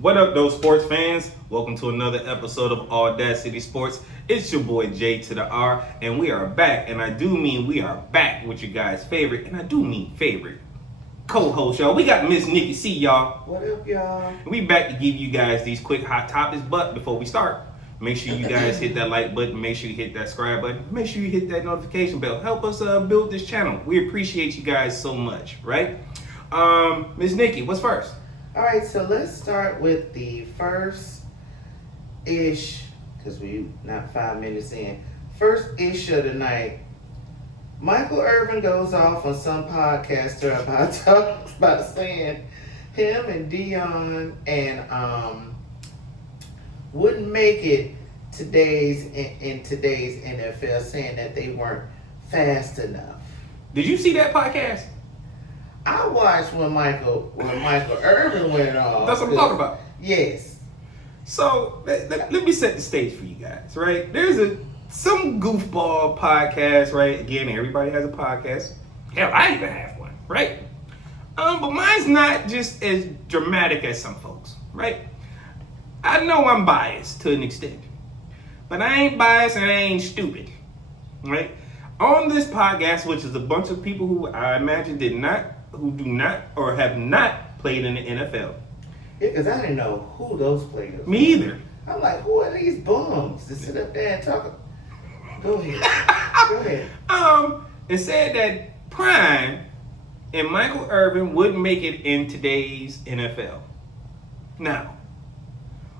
What up, those sports fans? Welcome to another episode of AwwDacity Sports. It's your boy J2DaR, and we are back. And I do mean we are back with your guys' favorite, and I do mean favorite co-host, y'all. We got Miss NikkiC, y'all. What up, y'all? And we back to give you guys these quick hot topics. But before we start, make sure you guys hit that like button. Make sure you hit that subscribe button. Make sure you hit that notification bell. Help us build this channel. We appreciate you guys so much, right? Miss Nikki, what's first? All right, so let's start with the first-ish, because we not 5 minutes in. First-ish of the night. Michael Irvin goes off on some podcaster about saying him and Dion and wouldn't make it in today's NFL, saying that they weren't fast enough. Did you see that podcast? I watched when Michael Irvin went off. That's what I'm talking about. Yes. So let me set the stage for you guys, right? There's some goofball podcast, right? Again, everybody has a podcast. Hell, I even have one, right? But mine's not just as dramatic as some folks, right? I know I'm biased to an extent, but I ain't biased and I ain't stupid, right? On this podcast, which is a bunch of people who I imagine do not or have not played in the NFL. Yeah, because I didn't know who those players were. Me either. I'm like, who are these bums to sit up there and talk? Go ahead. Go ahead. It said that Prime and Michael Irvin wouldn't make it in today's NFL. Now,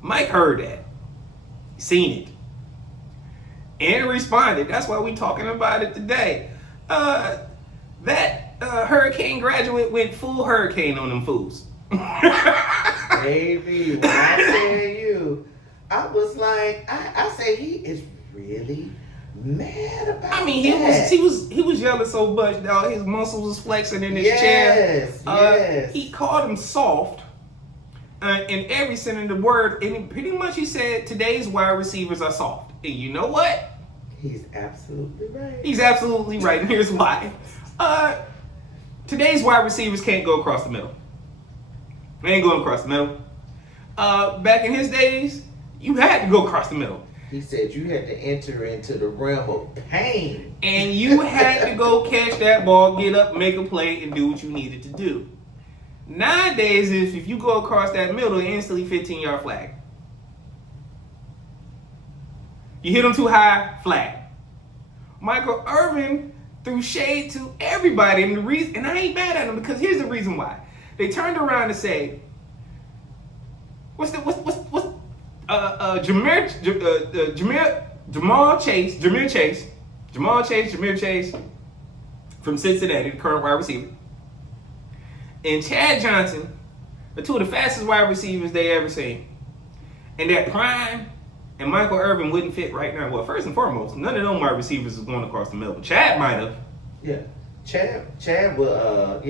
Mike heard that, seen it, and responded. That's why we talking about it today. That hurricane graduate went full hurricane on them fools. Baby, when I tell you, I was like, I say he is really mad about that. I mean, he was yelling so much, dog. His muscles was flexing in his chair. Yes. He called him soft. In every sentence of the word, and pretty much he said today's wide receivers are soft. And you know what? He's absolutely right. He's absolutely right, and here's why. Today's wide receivers can't go across the middle. They ain't going across the middle. Back in his days, you had to go across the middle. He said you had to enter into the realm of pain. And you had to go catch that ball, get up, make a play, and do what you needed to do. Nowadays, if you go across that middle, instantly 15-yard flag. You hit them too high, flag. Michael Irvin threw shade to everybody, and I ain't mad at him because here's the reason why. They turned around and say, Jamal Chase from Cincinnati, the current wide receiver, and Chad Johnson are two of the fastest wide receivers they ever seen. And that Prime and Michael Irvin wouldn't fit right now. Well, first and foremost, none of them wide receivers is going across the middle. Chad might have. Yeah. Chad will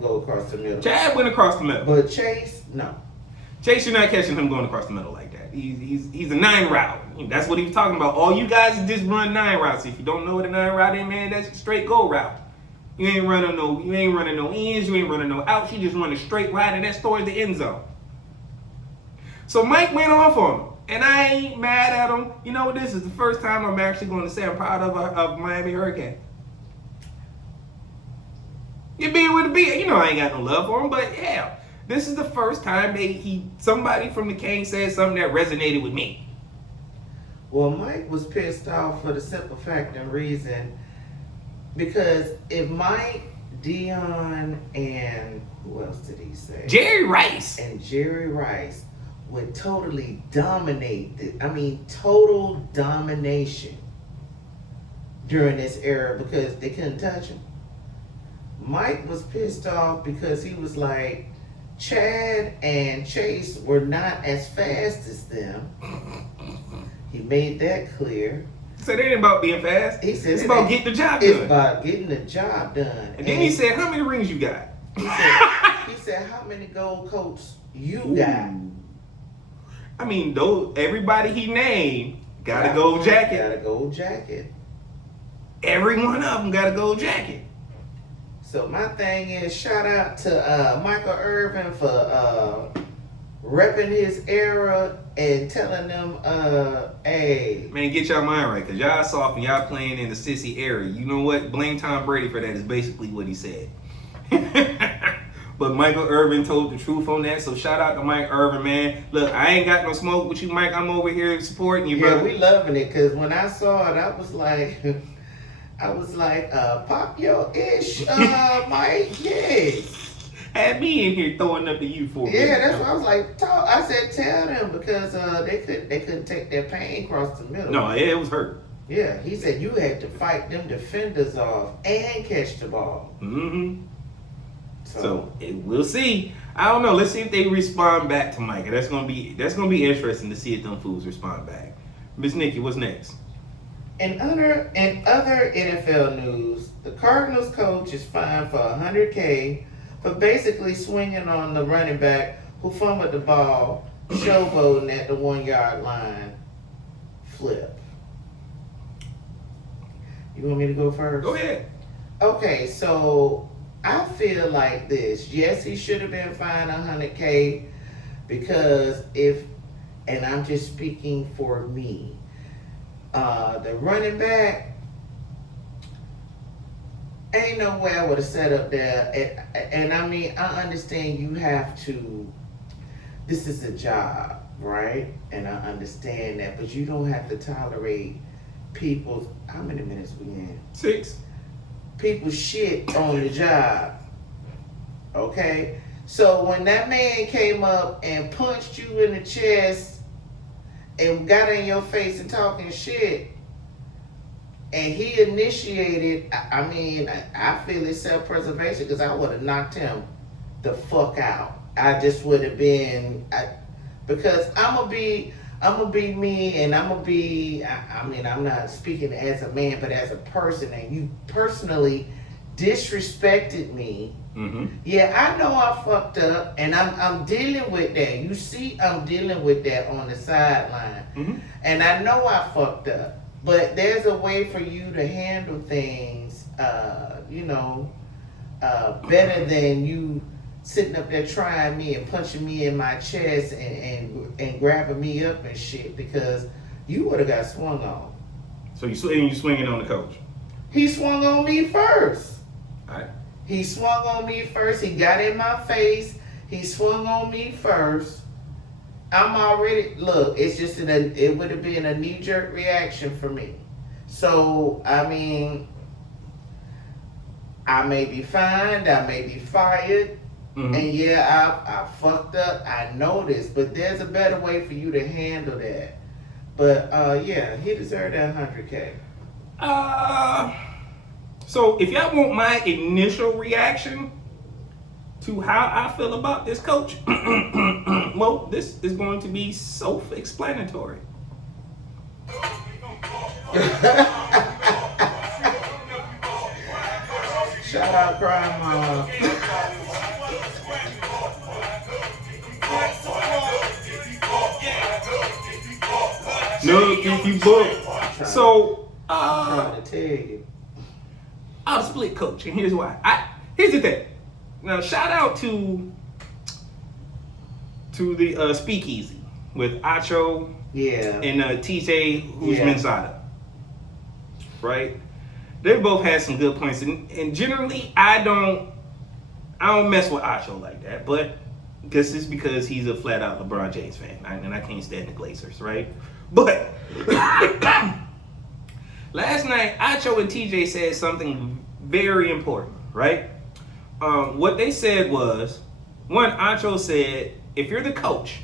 go across the middle. Chad went across the middle. But Chase, no. Chase, you're not catching him going across the middle like that. He's a 9 route. That's what he was talking about. All you guys just run 9 routes. If you don't know what a 9 route is, man, that's a straight go route. You ain't running no ins, you ain't running no outs, you just run a straight line, and that's towards the end zone. So Mike went off on him, and I ain't mad at him. You know what? This is the first time I'm actually going to say I'm proud of Miami Hurricane. You be with a B, you know I ain't got no love for him, but yeah, this is the first time somebody from the King said something that resonated with me. Well, Mike was pissed off for the simple fact and reason, because if Mike, Dion, and who else did he say? Jerry Rice would totally dominate, total domination during this era because they couldn't touch him. Mike was pissed off because he was like, Chad and Chase were not as fast as them. He made that clear. So it ain't about being fast. He said it's about getting the job done. It's about getting the job done. And then he said, how many rings you got? He said, how many gold coats you got? I mean, everybody he named got a gold jacket. Got a gold jacket. Every one of them got a gold jacket. So my thing is, shout out to Michael Irvin for repping his era and telling them, hey. Man, get y'all mind right, because y'all soft and y'all playing in the sissy era. You know what? Blame Tom Brady for that is basically what he said. But Michael Irvin told the truth on that, so shout out to Mike Irvin, man. Look, I ain't got no smoke with you, Mike. I'm over here supporting you, brother. Yeah, we loving it, because when I saw it, I was like, pop your ish, Mike, yes. Had me in here throwing up to you for me. Yeah, that's what I was like. I said, tell them, because they couldn't take their pain across the middle. No, yeah, it was hurt. Yeah, he said you had to fight them defenders off and catch the ball. Mm-hmm. So we'll see. I don't know. Let's see if they respond back to Mike. That's gonna be interesting to see if them fools respond back. Miss Nikki, what's next? In other NFL news, the Cardinals coach is fined for $100K for basically swinging on the running back who fumbled the ball, showboating at the 1 yard line. Flip. You want me to go first? Go ahead. Okay, so I feel like this. Yes, he should have been fined $100K because and I'm just speaking for me, the running back, ain't no way I would have set up there. And I mean, I understand you have to, this is a job, right? And I understand that, but you don't have to tolerate people's, how many minutes we in? 6. People shit on the job. Okay? So when that man came up and punched you in the chest and got in your face and talking shit, and he initiated, I feel it's self-preservation, because I would have knocked him the fuck out. I just would have been, because I'm gonna be me, and I'm not speaking as a man, but as a person, and you personally disrespected me. Mm-hmm. Yeah, I know I fucked up, and I'm dealing with that. You see, I'm dealing with that on the sideline. Mm-hmm. And I know I fucked up, but there's a way for you to handle things, better than you sitting up there trying me and punching me in my chest and grabbing me up and shit, because you would have got swung on. So you swinging on the coach? He swung on me first. All right. He swung on me first. He got in my face. He swung on me first. I'm already, look, it's just it would have been a knee-jerk reaction for me. So, I mean, I may be fined, I may be fired, Mm-hmm. and yeah, I fucked up, I know this, but there's a better way for you to handle that. But, yeah, he deserved that $100K. So if y'all want my initial reaction to how I feel about this coach, well, this is going to be self-explanatory. Shout out Crime Mom. No, if you book. So, I'm trying to tell you. I'm split coach, and here's why. Here's the thing. Now, shout out to the Speakeasy with Acho and TJ, who's Mensada. Right? They both had some good points, and generally, I don't mess with Acho like that, but guess it's because he's a flat out LeBron James fan, and I can't stand the Glazers, right? But last night, Acho and TJ said something very important, right? What they said was, one, Acho said, if you're the coach,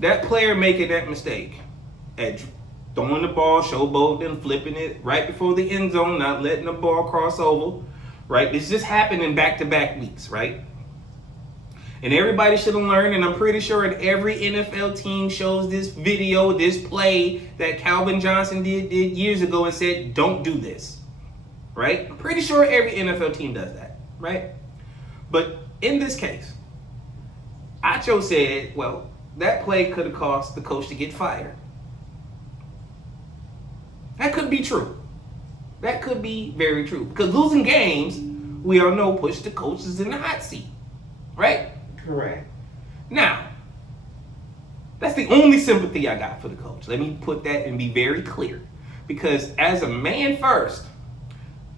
that player making that mistake at throwing the ball, showboating, and flipping it right before the end zone, not letting the ball cross over, right? This just happened in back-to-back weeks, right? And everybody should have learned, and I'm pretty sure that every NFL team shows this video, this play that Calvin Johnson did years ago and said, don't do this, right? I'm pretty sure every NFL team does that, right? But in this case, Acho said, well, that play could have caused the coach to get fired. That could be true. That could be very true. Because losing games, we all know, push the coaches in the hot seat, right? Correct. Now, that's the only sympathy I got for the coach. Let me put that and be very clear. Because as a man first,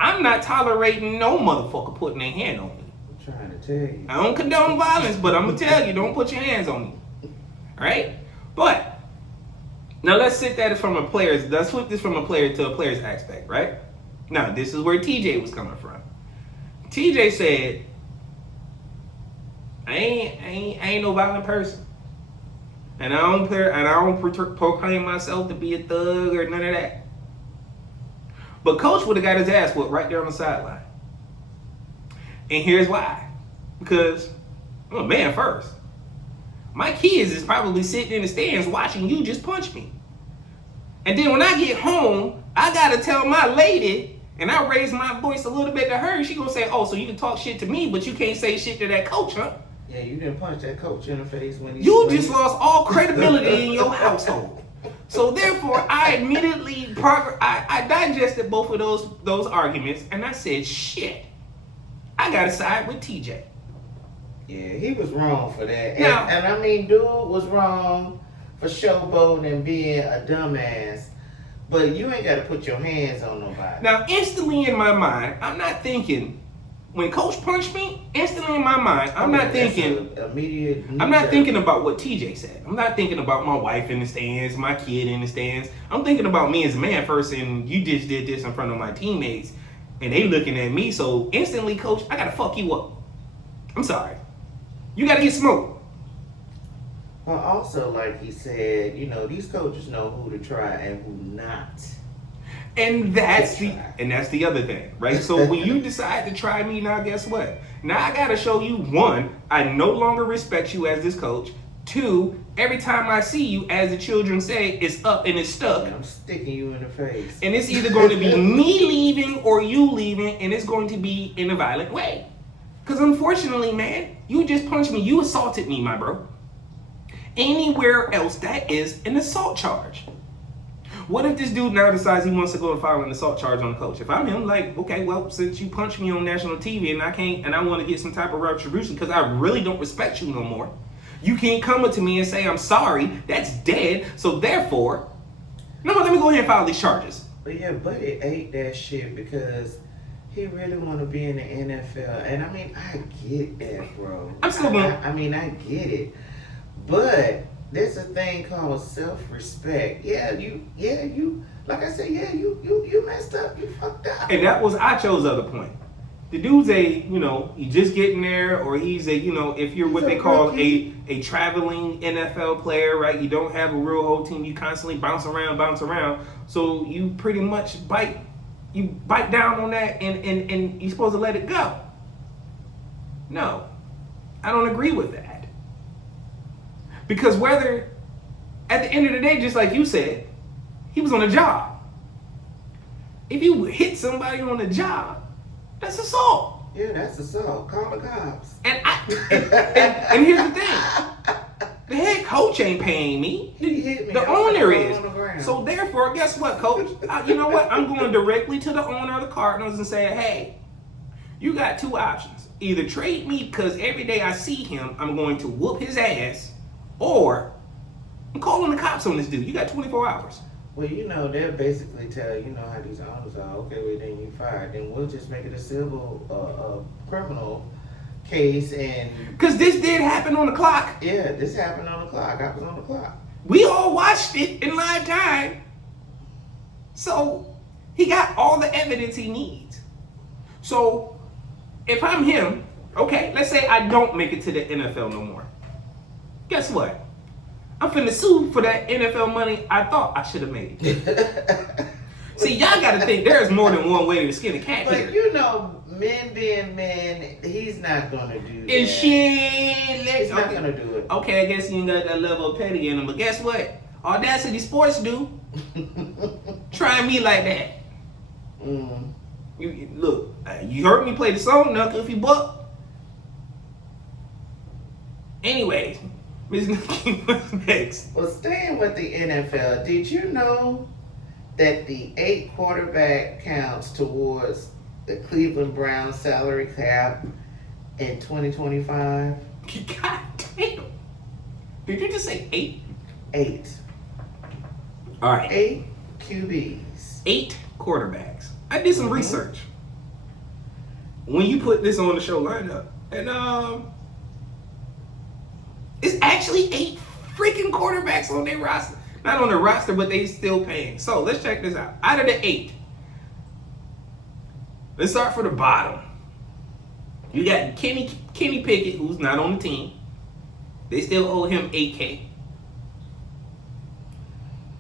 I'm not tolerating no motherfucker putting their hand on me. I'm trying to tell you. I don't condone violence, but I'm going to tell you, don't put your hands on me. Right? But, now let's flip this from a player to a player's aspect, right? Now, this is where TJ was coming from. TJ said, I ain't no violent person. And I don't proclaim myself to be a thug or none of that. But coach would have got his ass whooped right there on the sideline. And here's why. Because I'm a man first. My kids is probably sitting in the stands watching you just punch me. And then when I get home, I gotta tell my lady, and I raise my voice a little bit to her, she gonna say, oh, so you can talk shit to me, but you can't say shit to that coach, huh? Yeah, you didn't punch that coach in the face when he... You just lost all credibility in your household. So therefore, I immediately I digested both of those arguments, and I said, shit, I gotta side with TJ. Yeah, he was wrong for that. Now, and I mean, dude was wrong for showboating and being a dumbass. But you ain't gotta put your hands on nobody. Now, instantly in my mind, I'm not thinking, when coach punched me, instantly in my mind, I'm not thinking about what TJ said. I'm not thinking about my wife in the stands, my kid in the stands. I'm thinking about me as a man first, and you just did this in front of my teammates, and they looking at me, so instantly, coach, I gotta fuck you up. I'm sorry. You gotta get smoked. Well, also, like he said, you know, these coaches know who to try and who not. And that's the other thing, right? So when you decide to try me, now guess what? Now I gotta show you, one, I no longer respect you as this coach. Two, every time I see you, as the children say, it's up and it's stuck. I'm sticking you in the face. And it's either going to be me leaving or you leaving, and it's going to be in a violent way. Because unfortunately, man, you just punched me. You assaulted me, my bro. Anywhere else, that is an assault charge. What if this dude now decides he wants to go and file an assault charge on the coach? If I'm him, like, okay, well, since you punched me on national TV and I want to get some type of retribution because I really don't respect you no more, you can't come up to me and say, I'm sorry, that's dead. So therefore, no, let me go ahead and file these charges. But yeah, Buddy ate that shit because he really want to be in the NFL. And I mean, I get that, bro. I get it. But there's a thing called self-respect. You like I said, you messed up, you fucked up. And that was Acho's other point. The dude's he's just getting there, or he's if you're what they call a traveling NFL player, right? You don't have a real whole team, you constantly bounce around. So you pretty much bite down on that and you're supposed to let it go. No, I don't agree with that. Because whether, at the end of the day, just like you said, he was on a job. If you hit somebody on a job, that's assault. Yeah, that's assault. Call the cops. And here's the thing. The head coach ain't paying me. He hit me. The owner is. So therefore, guess what, coach? You know what? I'm going directly to the owner of the Cardinals and say, hey, you got two options. Either trade me because every day I see him, I'm going to whoop his ass, or I'm calling the cops on this dude. You got 24 hours. Well, they'll basically tell how these owners are. Okay, well, then you fired. Then we'll just make it a civil criminal case. And because this did happen on the clock. Yeah, this happened on the clock. I was on the clock. We all watched it in live time. So he got all the evidence he needs. So if I'm him, okay, let's say I don't make it to the NFL no more. Guess what? I'm finna sue for that NFL money I thought I should have made. See, y'all gotta think there's more than one way to skin a cat here. But men being men, he's not gonna do that. And shit, he's not gonna do it. Okay, I guess you ain't got that level of petty in him, but guess what? AwwDacity Sports do. Try me like that. Mm. Look, you heard me play the song, Knuckle if you buck. Anyways, Ms. NikkiC, what's next? Well, staying with the NFL, did you know that the 8 quarterback counts towards the Cleveland Browns salary cap in 2025? God damn. Did you just say 8? 8. All right. 8 QBs. 8 quarterbacks. I did some research. When you put this on the show lineup, and it's actually 8 freaking quarterbacks on their roster. Not on the roster, but they still paying. So let's check this out. Out of the 8, let's start from the bottom. You got Kenny Pickett, who's not on the team. They still owe him $8K.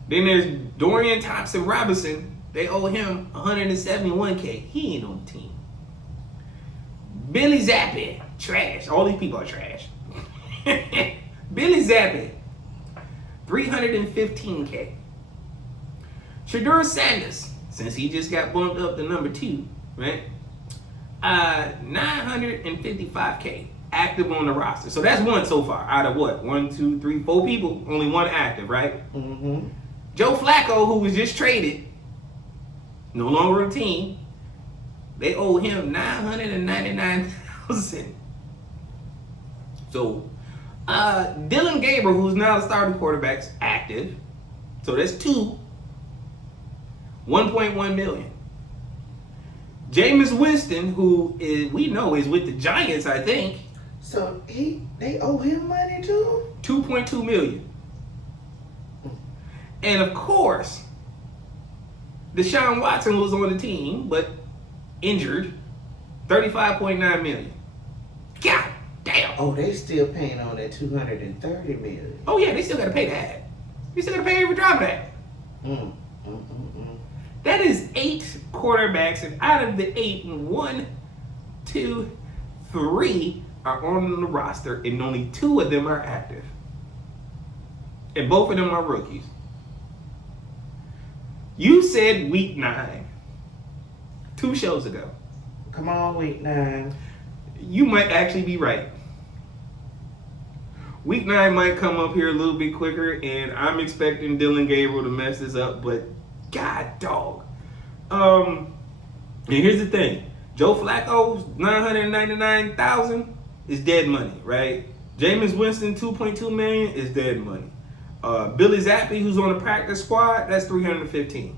Then there's Dorian Thompson-Robinson. They owe him $171K. He ain't on the team. Billy Zappi, trash. All these people are trash. Billy Zappi, $315K. Shedeur Sanders, since he just got bumped up to number 2, right? $955K active on the roster. So that's one so far. Out of what? 1, 2, 3, 4 people, only one active, right? Mm-hmm. Joe Flacco, who was just traded, no longer a team, they owe him $999,000. So Dylan Gabriel, who's now the starting quarterback, active. So that's 2. $1.1 million. Jameis Winston, who we know is with the Giants, I think. So they owe him money too? $2.2 million. And of course, Deshaun Watson was on the team, but injured. $35.9 million. God damn. Oh, they still paying on that $230 million. Oh yeah, they still gotta pay that. You still gotta pay every drop of that. That is 8 quarterbacks, and out of the 8, 1, 2, 3 are on the roster, and only 2 of them are active. And both of them are rookies. You said week 9 2 shows ago. Come on, week 9. You might actually be right. Week 9 might come up here a little bit quicker, and I'm expecting Dylan Gabriel to mess this up, but God dog. And here's the thing. Joe Flacco's $999,000 is dead money, right? Jameis Winston, $2.2 million is dead money. Billy Zappi, who's on the practice squad, that's $315.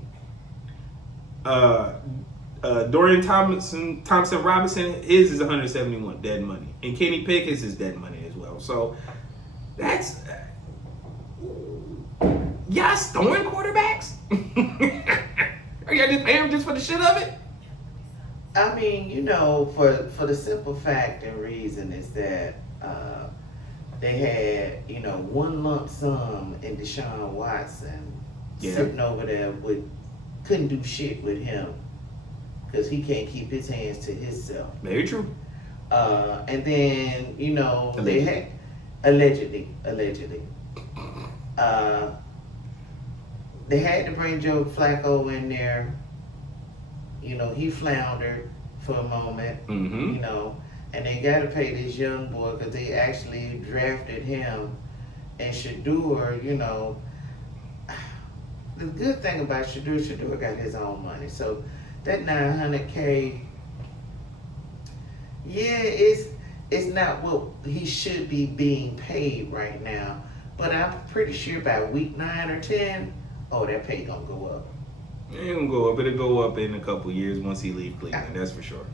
Dorian Thompson Robinson, his is $171, dead money. And Kenny Pickett is dead money as well. So that's y'all throwing quarterbacks? Are y'all just paying just for the shit of it? I mean, you know, for the simple fact and reason is that they had, you know, one lump sum in Deshaun Watson sitting over there couldn't do shit with him because he can't keep his hands to himself. Very true. And then, you know, Allegedly. they had allegedly. They had to bring Joe Flacco in there. You know, he floundered for a moment, you know, and they got to pay this young boy because they actually drafted him. And Shedeur, you know, the good thing about Shedeur got his own money. So that $900K, yeah, it's not what he should be being paid right now. But I'm pretty sure by week 9 or 10, that pay gonna go up. It ain't gonna go up. It'll go up in a couple years once he leaves Cleveland. That's for sure.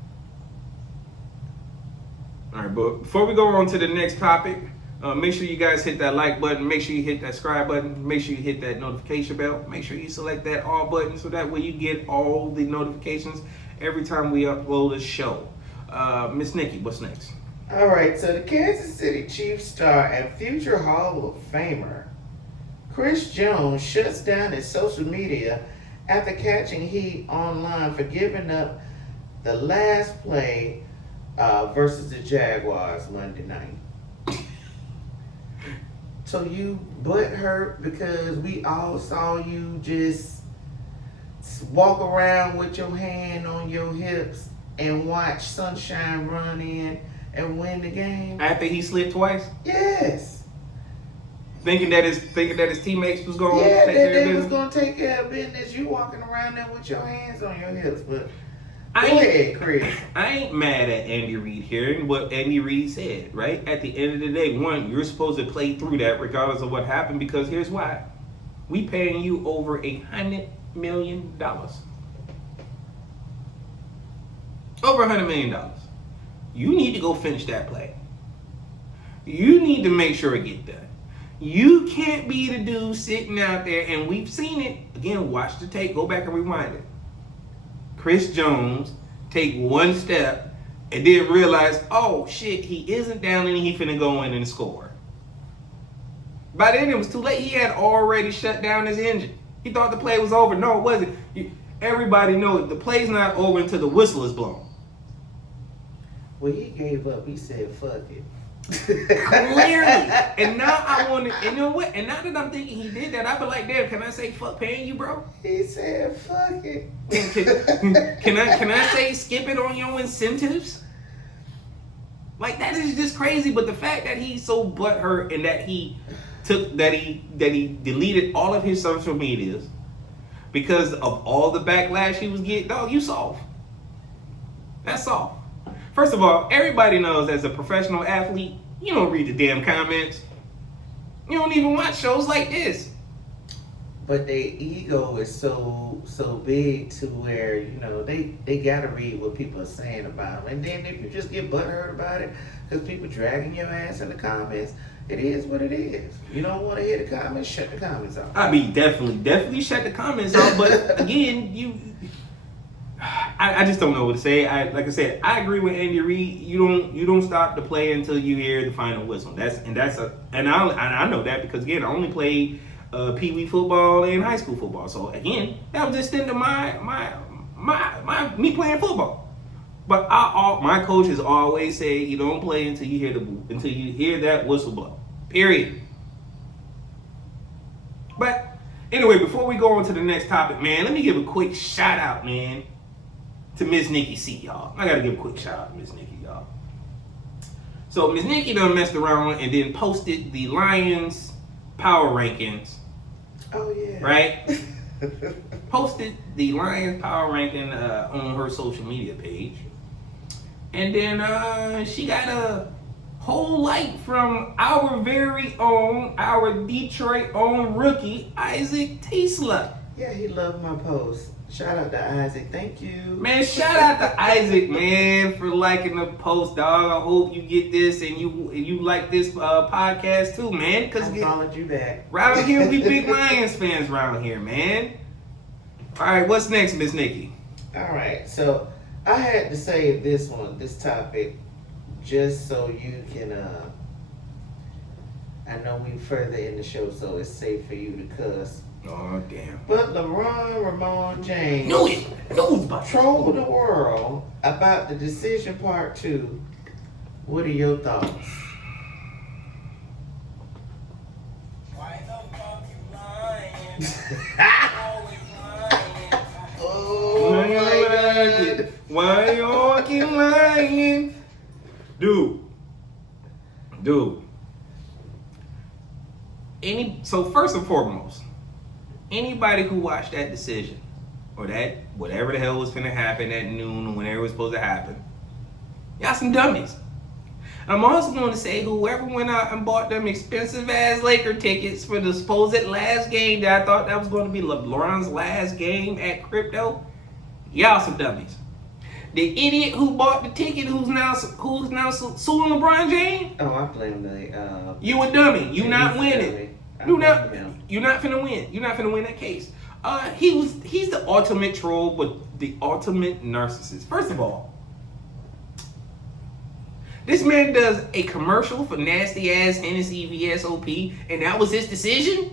All right, but before we go on to the next topic, make sure you guys hit that like button. Make sure you hit that subscribe button. Make sure you hit that notification bell. Make sure you select that all button so that way you get all the notifications every time we upload a show. Miss Nikki, what's next? All right, so the Kansas City Chiefs star and future Hall of Famer Chris Jones shuts down his social media after catching heat online for giving up the last play versus the Jaguars Monday night. So you butt hurt because we all saw you just walk around with your hand on your hips and watch Sunshine run in and win the game? After he slipped twice? Yes. Thinking that his teammates was going to Yeah, take care of they business? was going to take care of business. You walking around there with your hands on your hips, but Go ahead, Chris. I ain't mad at Andy Reid here and what Andy Reid said, right? At the end of the day, one, you're supposed to play through that regardless of what happened, because here's why. We paying you over $100 million. Over $100 million. You need to go finish that play. You need to make sure it get done. You can't be the dude sitting out there, and we've seen it. Again, watch the tape, go back and rewind it. Chris Jones take one step and then realize, oh shit, he isn't down and he finna go in and score. By then it was too late. He had already shut down his engine. He thought the play was over. No, it wasn't. Everybody knows the play's not over until the whistle is blown. Well, he gave up. He said, fuck it. Clearly. And now I want to, and you know what? And now that I'm thinking he did that, I be like, damn, can I say fuck paying you, bro? He said, fuck it. Can I say skip it on your incentives? Like, that is just crazy. But the fact that he's so butthurt and that he deleted all of his social medias because of all the backlash he was getting, dog, you soft. That's soft. First of all, everybody knows as a professional athlete, you don't read the damn comments. You don't even watch shows like this. But their ego is so big to where, you know, they gotta read what people are saying about them. And then if you just get butthurt about it, because people dragging your ass in the comments, it is what it is. You don't want to hear the comments, shut the comments off. I mean, definitely shut the comments off. But again, I just don't know what to say. Like I said, I agree with Andy Reid. You don't stop the play until you hear the final whistle. I know that because again, I only played Pee Wee football and high school football. So again, that was just into me playing football. But my coaches always say you don't play until you hear that whistle blow. Period. But anyway, before we go on to the next topic, man, let me give a quick shout out, man, to Miss NikkiC, y'all. I gotta give a quick shout out to Miss NikkiC, y'all. So Miss NikkiC done messed around and then posted the Lions power rankings. Oh yeah. Right? Posted the Lions power ranking on her social media page. And then she got a whole like from our very own, our Detroit own rookie, Isaac Tesla. Yeah, he loved my post. Shout out to Isaac. Thank you. Man, shout out to Isaac, man, for liking the post, dog. I hope you get this and you like this podcast too, man. Cause I followed you back. Right here, we big Lions fans around here, man. All right, what's next, Miss NikkiC? All right, so I had to save this topic, just so you can. I know we further in the show, so it's safe for you to cuss. Oh damn! But Ramon James knew it about trolled the world about the decision part 2. What are your thoughts? Why the fuck you lying? Oh my God! Why y'all keep lying, dude? So first and foremost, anybody who watched that decision or that whatever the hell was finna happen at noon or whenever it was supposed to happen, y'all some dummies. I'm also going to say whoever went out and bought them expensive ass Laker tickets for the supposed last game that I thought that was going to be LeBron's last game at crypto, y'all some dummies. The idiot who bought the ticket who's now suing LeBron James. Oh, I blame the. You a dummy. You not winning. You're not finna win. You're not finna win that case. He's the ultimate troll, but the ultimate narcissist. First of all, this man does a commercial for nasty ass Hennessy VSOP, and that was his decision.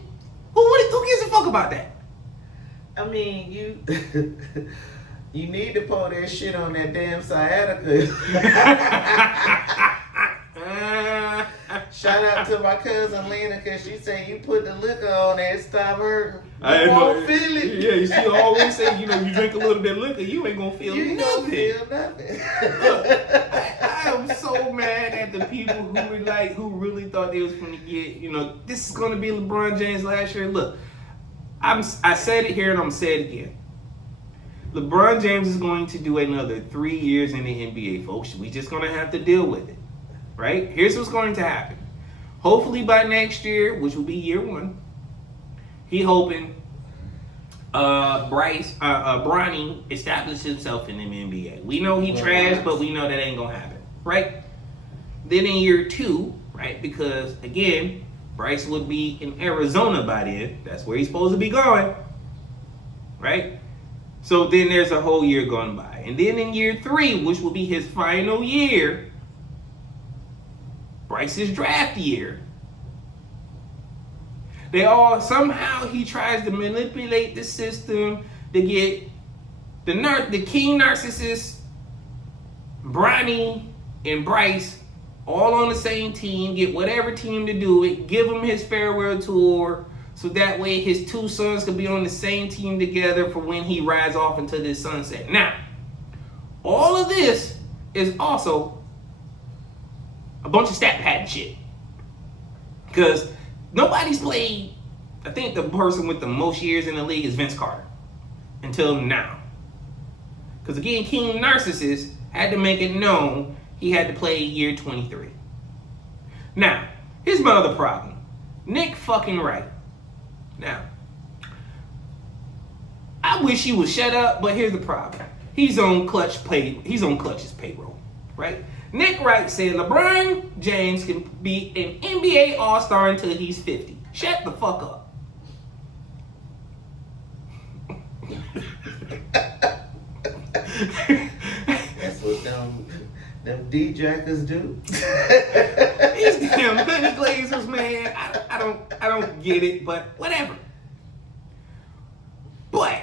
Who gives a fuck about that? I mean, you need to pour that shit on that damn sciatica. Shout out to my cousin Lena, because she said you put the liquor on there, stop hurting. You won't feel it. Yeah, she always say, you drink a little bit of liquor, you ain't gonna feel nothing. Gonna feel nothing. Look, I am so mad at the people who really thought they was gonna get, this is gonna be LeBron James last year. Look, I said it here and I'm gonna say it again. LeBron James is going to do another 3 years in the NBA, folks. We just gonna have to deal with it, right? Here's what's going to happen. Hopefully by next year, which will be year 1, he hoping Bronny established himself in the NBA. We know he trash, but we know that ain't gonna happen, right? Then in year 2, right? Because again, Bryce would be in Arizona by then. That's where he's supposed to be going, right? So then there's a whole year gone by. And then in year 3, which will be his final year, Bryce's draft year, somehow he tries to manipulate the system to get the king narcissist, Bronny and Bryce all on the same team, get whatever team to do it, give him his farewell tour, so that way his 2 sons could be on the same team together for when he rides off into the sunset. Now, all of this is also a bunch of stat pattern shit. Because nobody's played, I think the person with the most years in the league is Vince Carter. Until now. Because again, King Narcissus had to make it known he had to play year 23. Now, here's my other problem. Nick fucking Wright. Now, I wish he would shut up, but here's the problem. He's on Clutch's payroll, right? Nick Wright said LeBron James can be an NBA All-Star until he's 50. Shut the fuck up. That's what them D-jackers do. These damn honey glazers, man. I don't get it, but whatever. But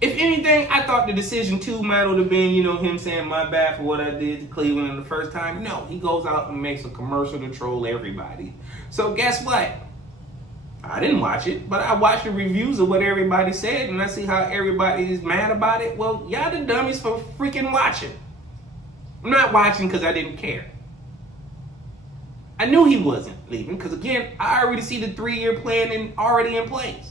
if anything, I thought the decision 2 might have been, him saying my bad for what I did to Cleveland the first time. No, he goes out and makes a commercial to troll everybody. So guess what? I didn't watch it, but I watched the reviews of what everybody said, and I see how everybody is mad about it. Well, y'all the dummies for freaking watching. I'm not watching because I didn't care. I knew he wasn't leaving because, again, I already see the 3-year plan already in place.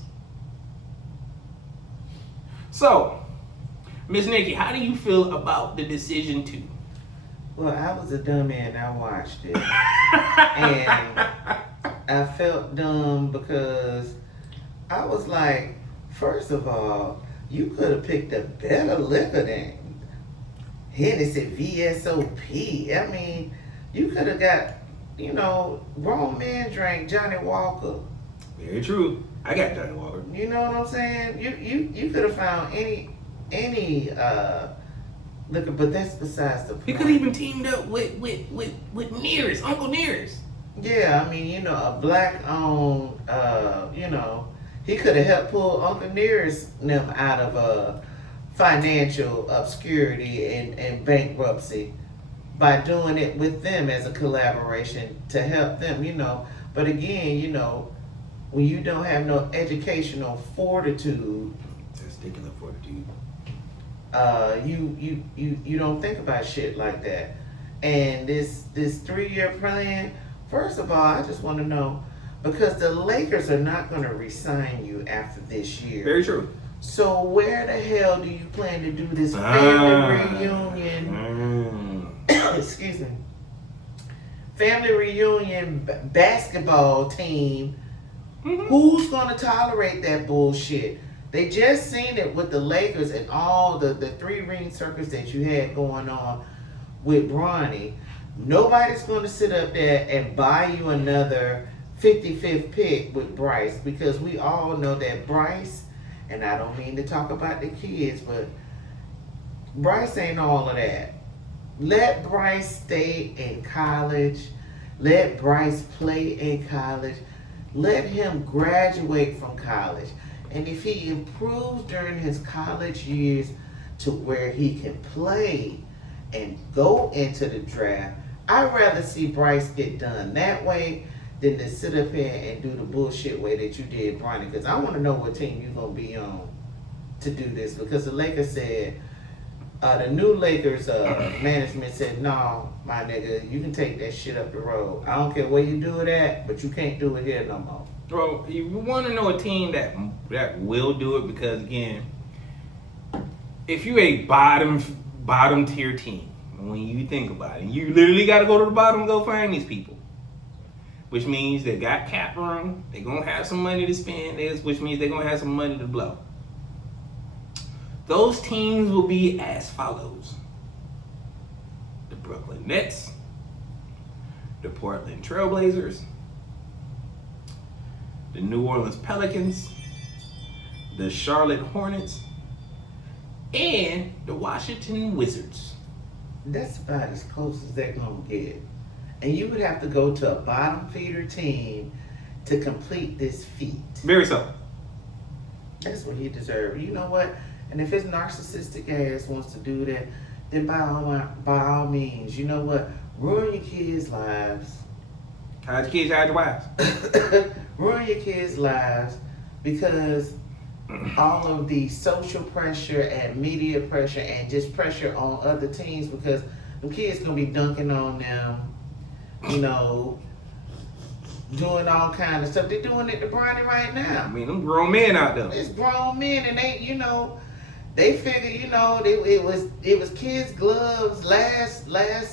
So, Miss Nikki, how do you feel about the decision 2? Well, I was a dummy and I watched it. And I felt dumb because I was like, first of all, you could have picked a better liquor than Hennessy VSOP. I mean, you could have got, grown man drank Johnny Walker. Very true. I got Johnny Walker. You know what I'm saying? You could have found any liquor, but that's besides the point. He could have even teamed up with Nearest, Uncle Nearest. Yeah, I mean, a black owned, he could have helped pull Uncle Nearest them out of financial obscurity and bankruptcy by doing it with them as a collaboration to help them, But again, when you don't have no educational fortitude, testicular fortitude, you don't think about shit like that. And this 3-year plan, first of all, I just want to know, because the Lakers are not going to re-sign you after this year. Very true. So where the hell do you plan to do this family reunion? Excuse me. Family reunion basketball team. Mm-hmm. Who's going to tolerate that bullshit? They just seen it with the Lakers and all the 3-ring circus that you had going on with Bronny. Nobody's going to sit up there and buy you another 55th pick with Bryce, because we all know that Bryce, and I don't mean to talk about the kids, but Bryce ain't all of that. Let Bryce stay in college. Let Bryce play in college. Let him graduate from college. And if he improves during his college years to where he can play and go into the draft, I'd rather see Bryce get done that way than to sit up here and do the bullshit way that you did Bronny. Because I want to know what team you're going to be on to do this. Because the Lakers said, the new Lakers management said, no, my nigga, you can take that shit up the road. I don't care where you do it at, but you can't do it here no more. Bro, you want to know a team that will do it, because again, if you're a bottom tier team, when you think about it, you literally got to go to the bottom and go find these people. Which means they got cap room, they're going to have some money to spend, which means they're going to have some money to blow. Those teams will be as follows: the Brooklyn Nets, the Portland Trailblazers, the New Orleans Pelicans, the Charlotte Hornets, and the Washington Wizards. That's about as close as they're going to get. And you would have to go to a bottom feeder team to complete this feat. Very so. That's what he deserves. You know what? And if his narcissistic ass wants to do that, then by all means, you know what? Ruin your kids' lives. Hide your kids, hide your wives. Ruin your kids' lives because all of the social pressure and media pressure and just pressure on other teams, because the kids gonna be dunking on them, you know, doing all kind of stuff. They're doing it to Bronny right now. I mean, them grown men out there. It's grown men, and they, you know, they figure, you know, it was kids' gloves last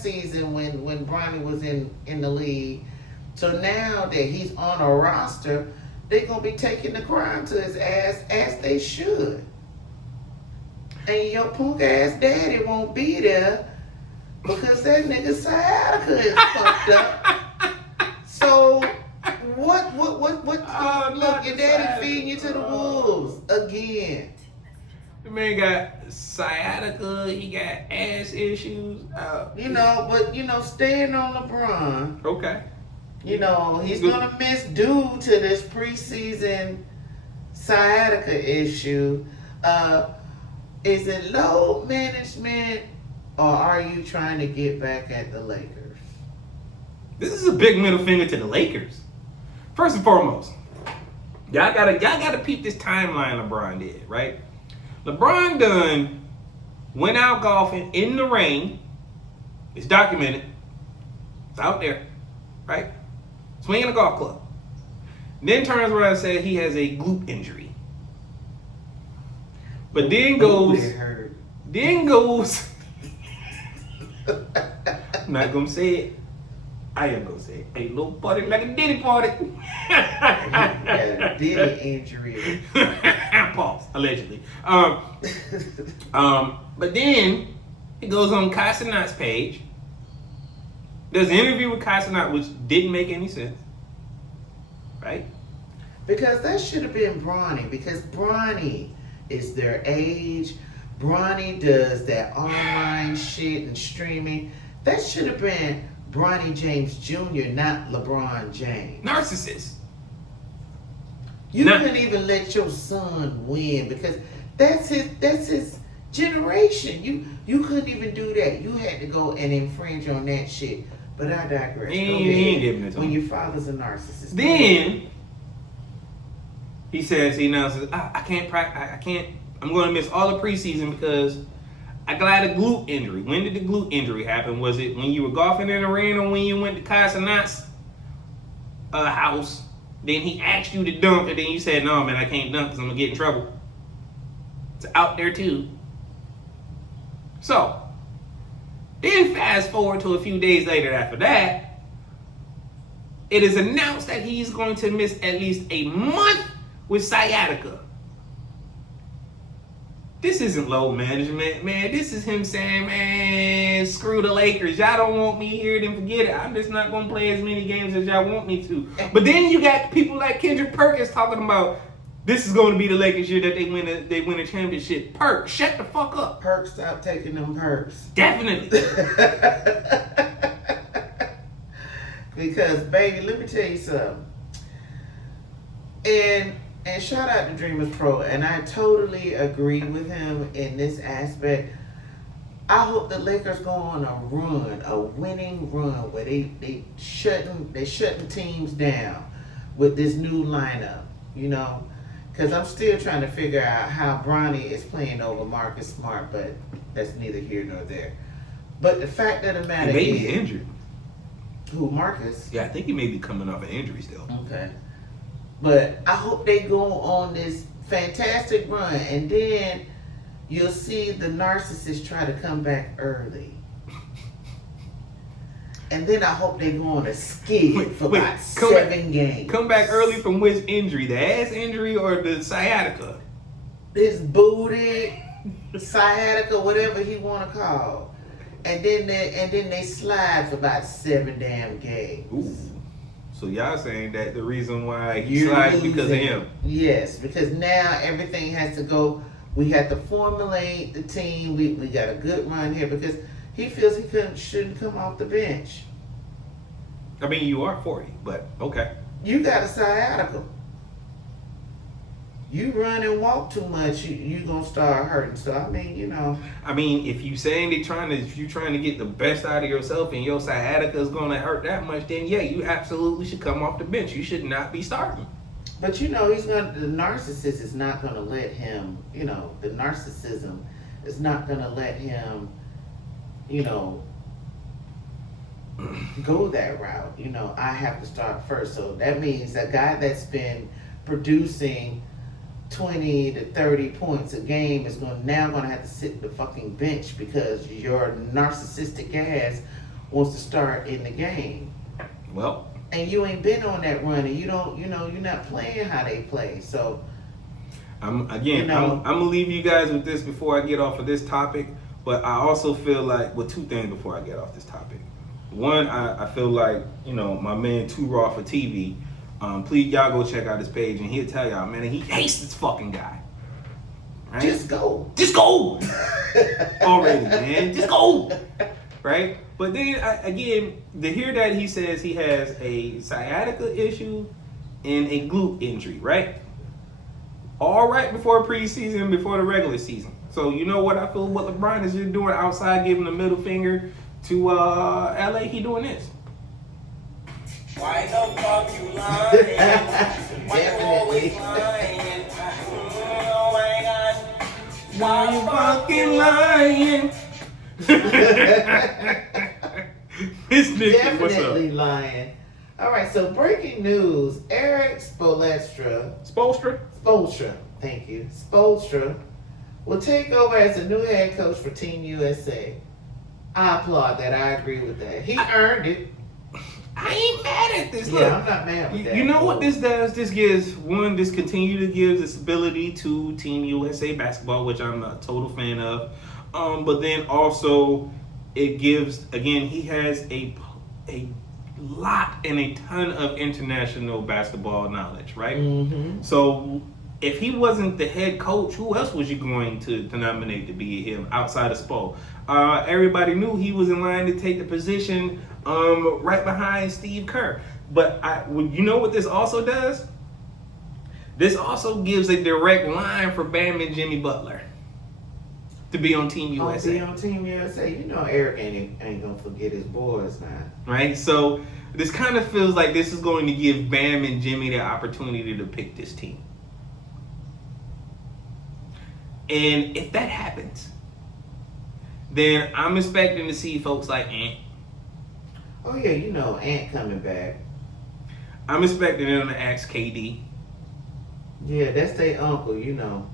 season when Bronny was in the league. So now that he's on a roster, they're going to be taking the crime to his ass as they should. And your punk ass daddy won't be there because that nigga sciatica is fucked up. So what look, your daddy feeding you to the wolves again. The man got sciatica, he got ass issues. You know, but you know, staying on LeBron. Okay. You know, he's gonna miss due to this preseason sciatica issue. Is it load management, or are you trying to get back at the Lakers? This is a big middle finger to the Lakers. First and foremost, y'all gotta peep this timeline LeBron did, right? LeBron done went out golfing in the rain. It's documented. It's out there, right? Swinging a golf club. Then turns around and said he has a glute injury. But then goes, I'm not gonna say it. I am gonna say it. A little party like a Diddy party. Yeah, Diddy injury. Pause, allegedly. But then it goes on Kai Cenat's page. There's an interview with Kai Cenat which didn't make any sense. Right? Because that should have been Bronny. Because Bronny is their age. Bronny does that online shit and streaming. That should have been Bronny James Jr., not LeBron James. Narcissist. You couldn't even let your son win because that's his generation. You couldn't even do that. You had to go and infringe on that shit. But I digress. He ain't giving it to when him. your father's a narcissist. Then he announces, I can't. I'm going to miss all the preseason because I got a glute injury. When did the glute injury happen? Was it when you were golfing in the rain or when you went to Kai Cenat's house? Then he asked you to dunk, and then you said, no, man, I can't dunk because I'm going to get in trouble. It's out there, too. So, then fast forward to a few days later after that, it is announced that he's going to miss at least a month with sciatica. This isn't load management, man. This is him saying, man, screw the Lakers. Y'all don't want me here, then forget it. I'm just not going to play as many games as y'all want me to. But then you got people like Kendrick Perkins talking about this is going to be the Lakers year that they win a championship. Perk, shut the fuck up. Perk, stop taking them perks. Definitely. Because, baby, let me tell you something. And shout out to Dreamers Pro, and I totally agree with him in this aspect. I hope the Lakers go on a winning run where they shutting teams down with this new lineup, you know. Because I'm still trying to figure out how Bronny is playing over Marcus Smart, but that's neither here nor there. But the fact of the matter He is... may be injured. Who, Marcus? Yeah, I think he may be coming off an injury still. Okay. But I hope they go on this fantastic run, and then you'll see the narcissist try to come back early. And then I hope they go on a skid for about 7 games. Come back early from which injury? The ass injury or the sciatica? His booty, sciatica, whatever he want to call. And then they slide for about 7 damn games. Ooh. So y'all saying that the reason why he slides because of him? Yes, because now everything has to go. We have to formulate the team. We got a good run here because he feels he shouldn't come off the bench. I mean, you are 40, but okay. You got a sciatica. You run and walk too much, you gonna start hurting. So I mean, you know. I mean, if you saying if you're trying to get the best out of yourself and your sciatica is gonna hurt that much, then yeah, you absolutely should come off the bench. You should not be starting. But you know, the narcissist is not gonna let him. You know, the narcissism is not gonna let him. You know, go that route. You know, I have to start first. So that means a guy that's been producing 20 to 30 points a game is now going to have to sit the fucking bench because your narcissistic ass wants to start in the game. Well, and you ain't been on that run, and you're not playing how they play. So I'm gonna leave you guys with this before I get off of this topic. But I also feel like, well, 2 things before I get off this topic. One, I feel like, you know, my man Too Raw for TV. Please, y'all go check out his page, and he'll tell y'all, man, he hates this fucking guy. Right? Just go already, man. Just go. Right? But then again, to hear that he says he has a sciatica issue and a glute injury, right? All right before preseason, before the regular season. So you know what I feel what LeBron is just doing outside, giving the middle finger to LA. He doing this. Why the fuck you lying? Why you always lying? Oh my God. Why you fucking lying? This nigga, what's up? Definitely lying. All right, so breaking news: Eric Spoelstra, thank you, Spoelstra will take over as the new head coach for Team USA. I applaud that. I agree with that. He earned it. I ain't mad at this. Yeah, Look, I'm not mad with that. You know what this does? This continue to give this ability to Team USA basketball, which I'm a total fan of. But then also it gives, again, he has a lot and a ton of international basketball knowledge, right? Mm-hmm. So if he wasn't the head coach, who else was you going to nominate to be him outside of Spo? Everybody knew he was in line to take the position right behind Steve Kerr. But you know what this also does? This also gives a direct line for Bam and Jimmy Butler to be on Team USA. Be on Team USA. You know Eric ain't gonna forget his boys now. Right? So this kind of feels like this is going to give Bam and Jimmy the opportunity to pick this team. And if that happens, then I'm expecting to see folks like Ant. Oh yeah, you know Ant coming back. I'm expecting them to ask KD. Yeah, that's their uncle, you know.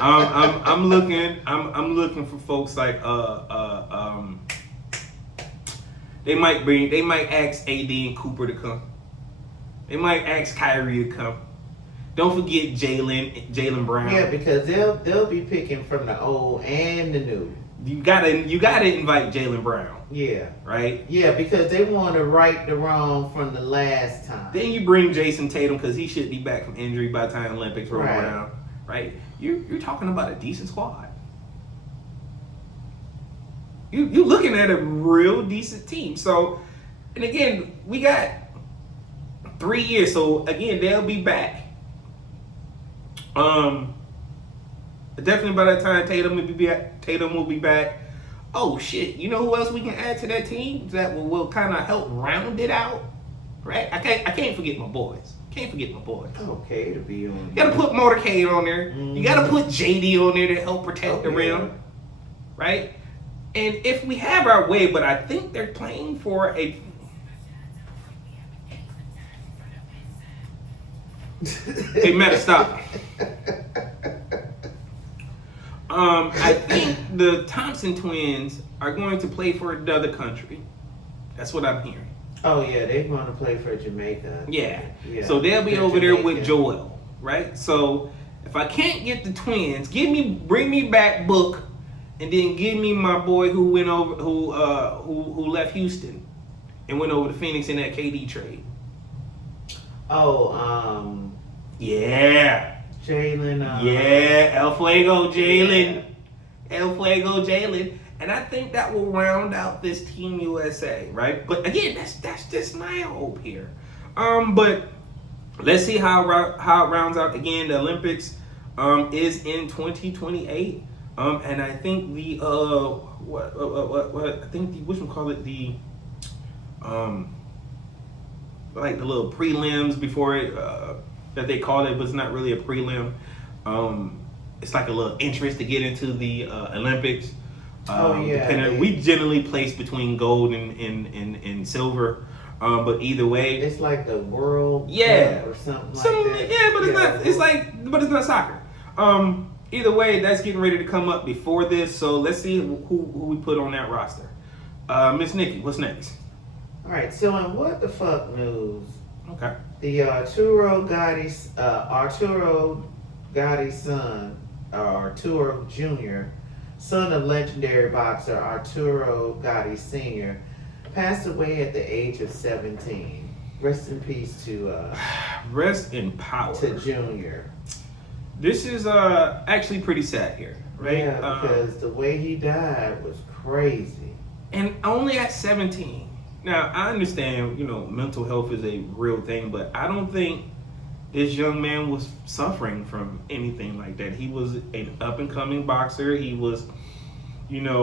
I'm looking for folks like they might ask AD and Cooper to come. They might ask Kyrie to come. Don't forget Jaylen Brown. Yeah, because they'll be picking from the old and the new. You gotta invite Jaylen Brown. Yeah. Right? Yeah, because they want to right the wrong from the last time. Then you bring Jason Tatum because he should be back from injury by the time the Olympics roll around. Right? You're talking about a decent squad. You're looking at a real decent team. So, and again, we got 3 years. So again, they'll be back. Definitely by that time Tatum will be back. Oh shit! You know who else we can add to that team that will kind of help round it out, right? I can't forget my boys. Okay, to be on. You gotta put Motorcade on there. Mm-hmm. You gotta put JD on there to help protect the rim, right? And if we have our way, but I think they're playing for a. Hey, Meta, stop. I think the Thompson twins are going to play for another country. That's what I'm hearing. Oh yeah, they're going to play for Jamaica. Yeah. So they'll be They're over there with Jamaican. Joel, right? So if I can't get the twins, bring me back Book, and then give me my boy who went over, who left Houston and went over to Phoenix in that KD trade. Oh, Yeah. Jalen. Yeah, El Fuego Jalen. El Fuego Jalen. And I think that will round out this Team USA, right? But again, that's just my hope here. But let's see how it rounds out. Again, the Olympics is in 2028. And I think the like the little prelims before it that they call it, but it's not really a prelim. It's like a little interest to get into the Olympics. We generally place between gold and silver, but either way, It's like the World Yeah. Cup or something like that. Yeah, but it's not. It's like, but it's not soccer. Either way, that's getting ready to come up before this. So let's see who we put on that roster. Miss Nikki, what's next? All right. So in what the fuck news? Okay. The Arturo Gotti's son, Arturo Jr., son of legendary boxer Arturo Gotti Sr., passed away at the age of 17. Rest in peace to Rest in power. to Junior. This is actually pretty sad here, right? Yeah, because the way he died was crazy. And only at 17. Now, I understand, mental health is a real thing, but I don't think this young man was suffering from anything like that. He was an up-and-coming boxer. He was, an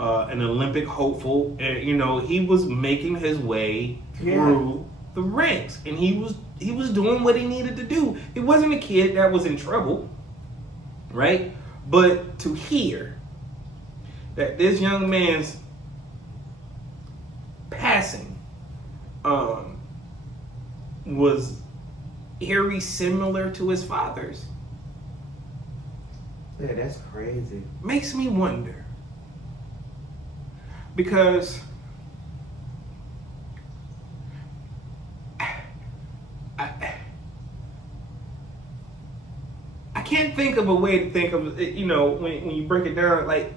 Olympic hopeful. And, he was making his way through the ranks. And he was doing what he needed to do. He wasn't a kid that was in trouble, right? But to hear that this young man's passing was eerie similar to his father's Yeah, that's crazy. makes me wonder, because I can't think of a way to think of it, when you break it down. Like,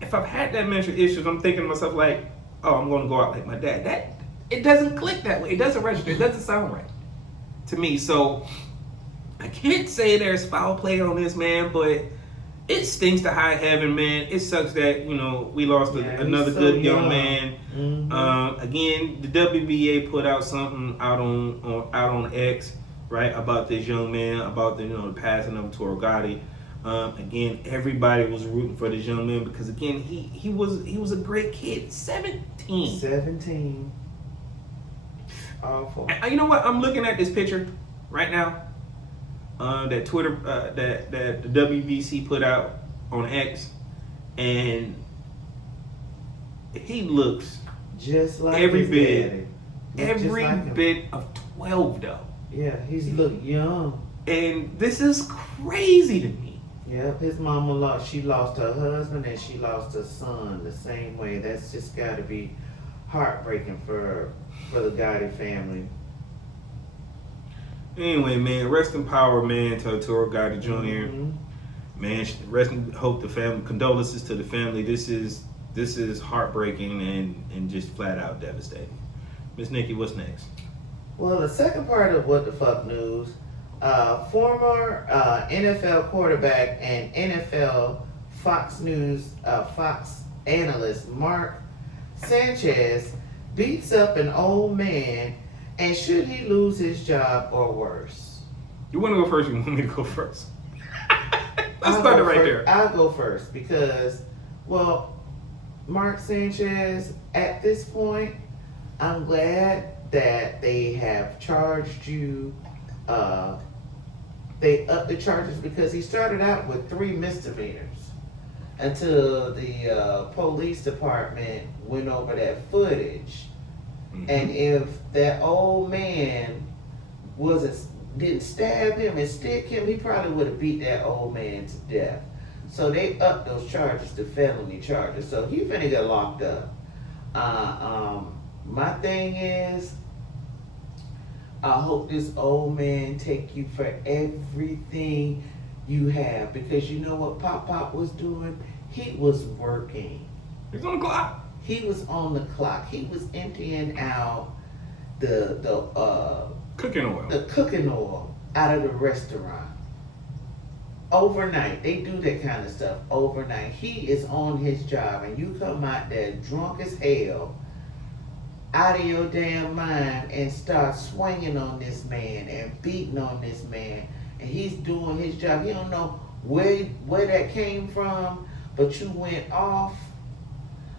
if I've had that mental issues, I'm thinking to myself like, oh, I'm going to go out like my dad. That it doesn't click that way. It doesn't register. It doesn't sound right to me. So I can't say there's foul play on this man, but it stinks to high heaven, man. It sucks that we lost another so good young young. man. Mm-hmm. Again, the WBA put out something out on X, right, about this young man, about the passing of Arturo Gotti. Again, everybody was rooting for this young man because again, he was a great kid. 17. 17. Awful. And you know what? I'm looking at this picture right now. That Twitter that the WBC put out on X, and he looks Just like every his bit, daddy. every Just like him. bit of 12 though. Yeah, he's look young. And this is crazy to me. Yep, his mama lost her husband and she lost her son the same way. That's just got to be heartbreaking for the Gotti family. Anyway, man, rest in power, man, to Arturo Gotti Jr. Mm-hmm. Man, rest in hope. The family, condolences to the family. This is heartbreaking and just flat out devastating. Miss Nikki, what's next? Well, the second part of What the Fuck News, former NFL quarterback and NFL Fox News Fox analyst Mark Sanchez beats up an old man, and should he lose his job or worse? You want to go first? Or you want me to go first? Let's start it right there. I'll go first because, well, Mark Sanchez, at this point, I'm glad that they have charged you. They upped the charges because he started out with 3 misdemeanors until the police department went over that footage. Mm-hmm. And if that old man didn't stab him and stick him, he probably would have beat that old man to death. So they upped those charges to felony charges. So he finna get locked up. My thing is, I hope this old man take you for everything you have, because you know what Pop was doing? He was working. He's on the clock. He was on the clock. He was emptying out the Cooking oil. the cooking oil out of the restaurant. Overnight. They do that kind of stuff overnight. He is on his job, and you come out there drunk as hell, out of your damn mind, and start swinging on this man and beating on this man, and he's doing his job. You don't know where that came from, but you went off.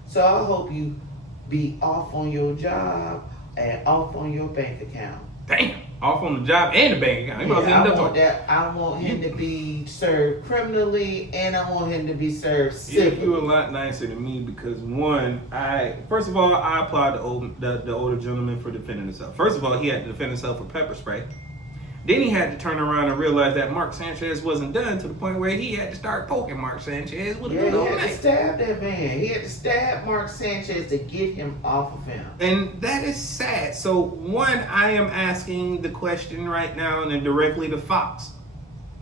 So I hope you be off on your job and off on your bank account. Damn, off on the job and the bank account. I want him to be served criminally, and I want him to be served civilly. You a lot nicer than me, because one, first of all, I applaud the older gentleman for defending himself. First of all, he had to defend himself with pepper spray. Then he had to turn around and realize that Mark Sanchez wasn't done, to the point where he had to start poking Mark Sanchez with a good old He had to knife. stab that man. He had to stab Mark Sanchez to get him off of him. And that is sad. So one, I am asking the question right now, and then directly to Fox.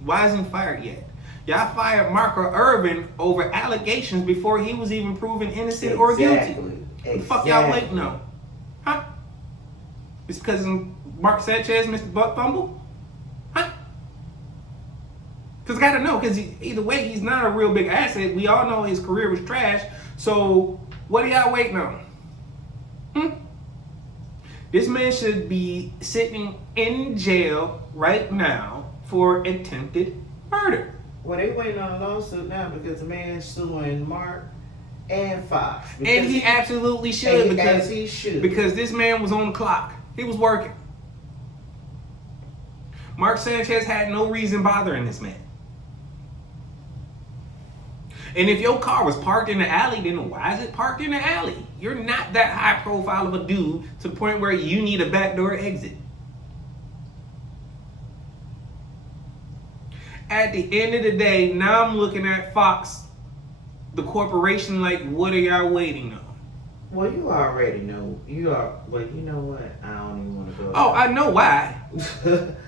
Why isn't he fired yet? Y'all fired Marco Irvin over allegations before he was even proven innocent or guilty. What the fuck y'all waiting on? Huh? It's because Mark Sanchez missed the butt fumble? Huh? Because I gotta know, because either way, he's not a real big asset. We all know his career was trash. So what are y'all waiting on? This man should be sitting in jail right now for attempted murder. Well, they waiting on a lawsuit now because the man's suing Mark and Fox. And he absolutely should, as he should. because this man was on the clock. He was working. Mark Sanchez had no reason bothering this man. And if your car was parked in the alley, then why is it parked in the alley? You're not that high profile of a dude to the point where you need a backdoor exit. At the end of the day, now I'm looking at Fox, the corporation, like, what are y'all waiting on? Well, you already know. Well, you know what? I don't even want to go. Oh, I know why.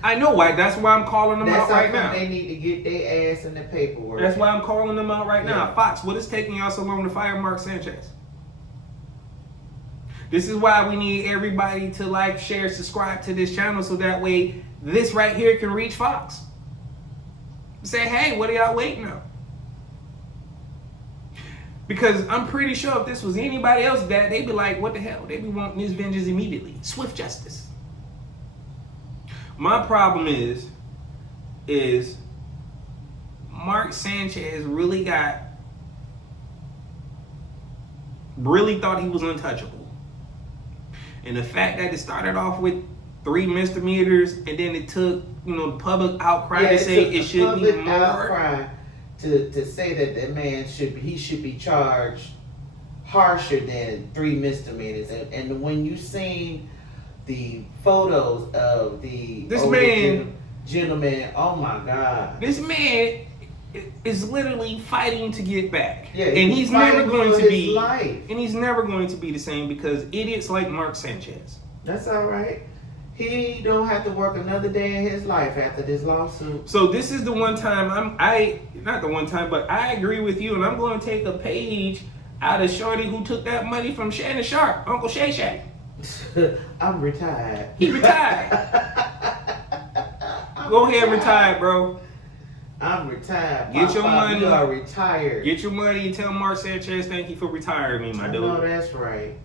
I know why. That's why I'm calling them out right now. They need to get their ass in the paperwork. That's why I'm calling them out right now. Fox, what is taking y'all so long to fire Mark Sanchez? This is why we need everybody to like, share, subscribe to this channel, so that way this right here can reach Fox. Say, hey, what are y'all waiting on? Because I'm pretty sure if this was anybody else, that they'd be like, what the hell? They'd be wanting this vengeance immediately. Swift justice. My problem is Mark Sanchez really thought he was untouchable. And the fact that it started off with 3 misdemeanors, and then it took, the public outcry to say it should be more. Outcry to say that man should be charged harsher than 3 misdemeanors. And when you seen the photos of this gentleman, oh my God. This man is literally fighting to get back. Yeah, and he's never going to be life. And he's never going to be the same, because idiots like Mark Sanchez. That's all right. He don't have to work another day in his life after this lawsuit. So this is the one time not the one time, but I agree with you, and I'm going to take a page out of Shorty who took that money from Shannon Sharp, Uncle Shay Shay. I'm retired. He retired. Go ahead, retire, bro. I'm retired. Get your money. You are retired. Get your money and tell Mark Sanchez thank you for retiring me, my dude. No, that's right.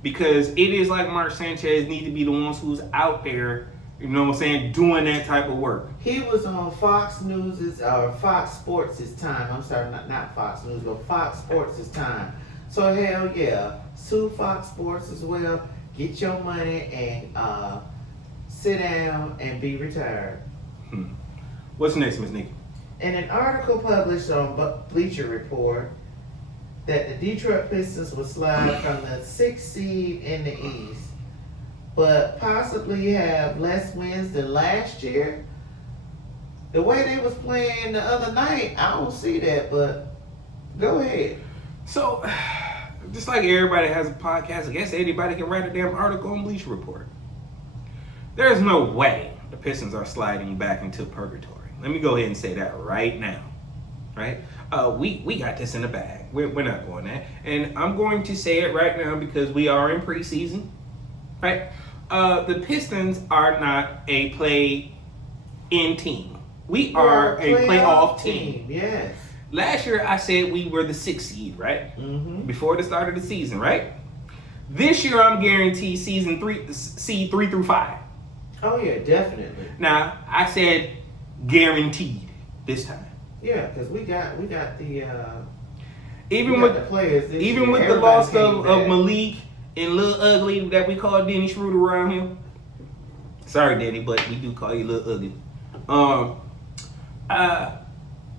Because it is like Mark Sanchez need to be the ones who's out there, doing that type of work. He was on Fox News' or Fox Sports' time. I'm sorry, not Fox News, but Fox Sports' time. So hell yeah, sue Fox Sports as well. Get your money and sit down and be retired. What's next, Miss Nikki? In an article published on Bleacher Report, that the Detroit Pistons will slide from the 6th seed in the East, but possibly have less wins than last year. The way they was playing the other night, I don't see that, but go ahead. So, just like everybody has a podcast, I guess anybody can write a damn article on Bleacher Report. There's no way the Pistons are sliding back into purgatory. Let me go ahead and say that right now. Right? We got this in the bag. We're not going that. And I'm going to say it right now because we are in preseason. Right? The Pistons are not a play-in team. We are a playoff team. Yes. Last year I said we were the 6th seed, right? Mm-hmm. Before the start of the season, right? This year I'm guaranteed seed 3 through 5. Oh yeah, definitely. Now I said guaranteed this time. Yeah, because we got the Even with the players. This even year. with the Everybody loss came of back. Malik and Lil Ugly that we call Denny Schroeder around him. Sorry, Denny, but we do call you Lil Ugly.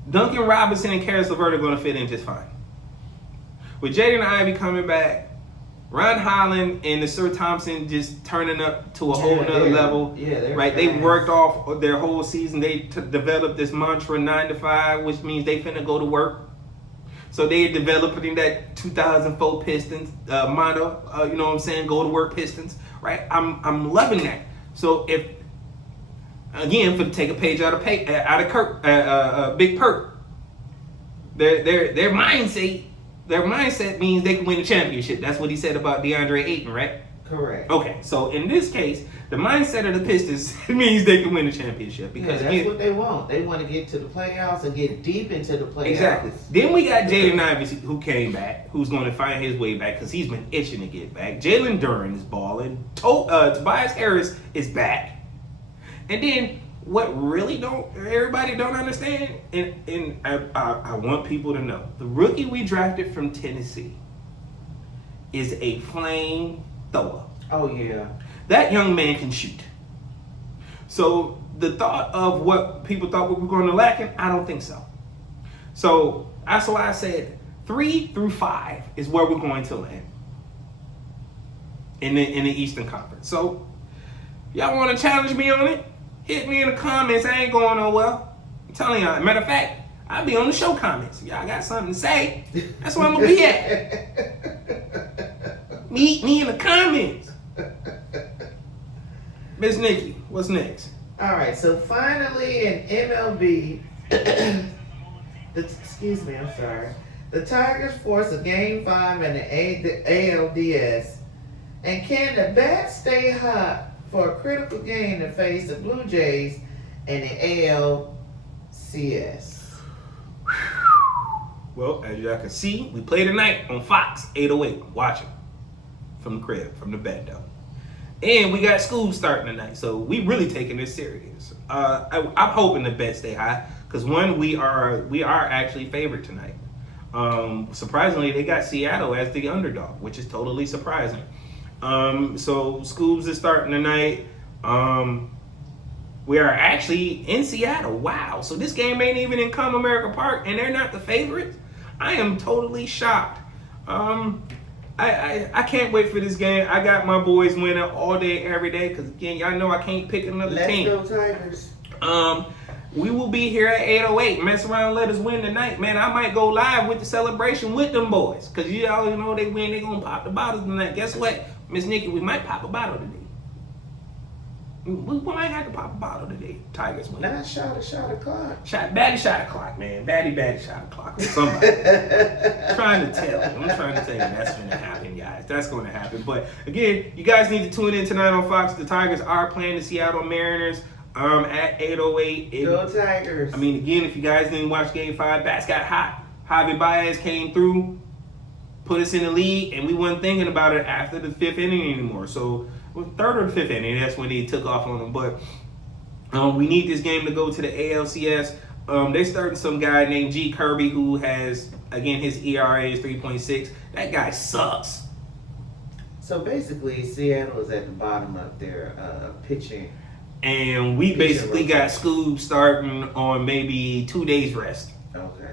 Duncan Robinson and Karis LeVert are going to fit in just fine. With Jaden Ivey coming back, Ron Holland and the Sir Thompson just turning up to a whole nother level. Yeah, right? They worked off their whole season. They developed this mantra 9 to 5, which means they finna go to work. So they developing that 2004 Pistons motto. You know what I'm saying? Go to work Pistons. Right? I'm loving that. So if again, for to take a page out of Big Perk, their mindset means they can win the championship. That's what he said about DeAndre Ayton, right? Correct. Okay, so in this case, the mindset of the Pistons means they can win the championship because that's what they want. They want to get to the playoffs and get deep into the playoffs. Exactly. Then we got Jaden Ivey who came back, who's going to find his way back because he's been itching to get back. Jalen Duren is balling. Tobias Harris is back. And then what really everybody don't understand, and I want people to know, the rookie we drafted from Tennessee is a flame thrower. Oh yeah. That young man can shoot. So the thought of what people thought we were going to lack him, I don't think so. So that's why I said 3 through 5 is where we're going to land in the Eastern Conference. So y'all want to challenge me on it? Hit me in the comments. I ain't going nowhere. I'm telling y'all. Matter of fact, I'll be on the show comments. Y'all got something to say. That's where I'm going to be at. Meet me in the comments. Miss Nikki, what's next? All right, so finally in MLB, excuse me, I'm sorry. The Tigers force a Game 5 in the ALDS. And can the bats stay hot for a critical game to face the Blue Jays and the ALCS? Well, as y'all can see, we play tonight on Fox 808. Watch it from the crib, from the bed though. And we got school starting tonight, so we really taking this serious. I'm hoping the bets stay high because we are actually favored tonight. Surprisingly, they got Seattle as the underdog, which is totally surprising. So schools is starting tonight. We are actually in Seattle. Wow! So this game ain't even in Comerica Park, and they're not the favorites. I am totally shocked. I can't wait for this game. I got my boys winning all day, every day. Because again, y'all know I can't pick another team. Let's go Tigers. We will be here at 808. Mess around, let us win tonight, man. I might go live with the celebration with them boys. Because you all know they win, they gonna pop the bottles tonight. Guess what, Miss Nikki? We might pop a bottle today. We might have to pop a bottle today. Tigers win. Not shot o'clock. Batty shot o'clock, man. Batty shot o'clock with somebody. I'm trying to tell you that's going to happen, guys. That's going to happen. But again, you guys need to tune in tonight on Fox. The Tigers are playing the Seattle Mariners at 808. Go Tigers. I mean, again, if you guys didn't watch Game 5, bats got hot. Javi Baez came through, put us in the lead, and we weren't thinking about it after the 5th inning anymore. So, third or the 5th inning, that's when he took off on them. But we need this game to go to the ALCS. They starting some guy named G. Kirby who has, again, his ERA is 3.6. That guy sucks. So basically, Seattle is at the bottom of their pitching. And we basically got Scoob starting on maybe 2 days rest. Okay.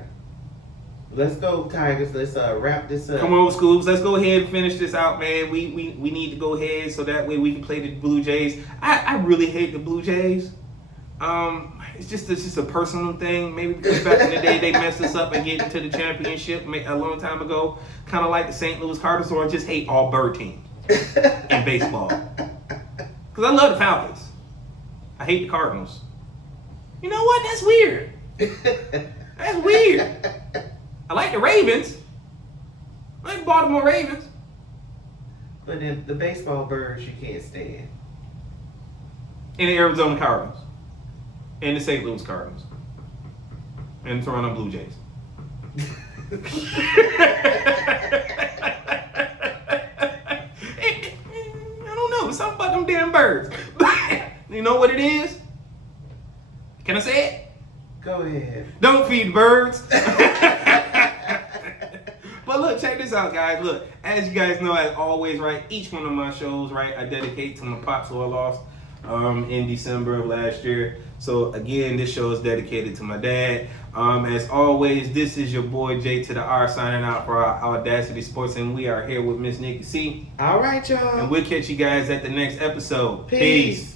Let's go, Tigers. Let's wrap this up. Come on, Scoobs. Let's go ahead and finish this out, man. We need to go ahead so that way we can play the Blue Jays. I really hate the Blue Jays. it's just a personal thing. Maybe because back in the day they messed us up and getting to the championship a long time ago. Kind of like the St. Louis Cardinals, or I just hate all bird teams in baseball. Because I love the Falcons. I hate the Cardinals. You know what? That's weird. That's weird. I like the Ravens. I like the Baltimore Ravens. But then the baseball birds you can't stand. And the Arizona Cardinals. And the St. Louis Cardinals. And the Toronto Blue Jays. I don't know. Something about them damn birds. You know what it is? Can I say it? Go ahead. Don't feed birds. But look, check this out, guys. Look, as you guys know, as always, right, each one of my shows, right, I dedicate to my pops who I lost in December of last year. So again, this show is dedicated to my dad. As always, this is your boy J2DaR signing out for our AwwDacity Sports, and we are here with Miss NikkiC. All right, y'all. And we'll catch you guys at the next episode. Peace.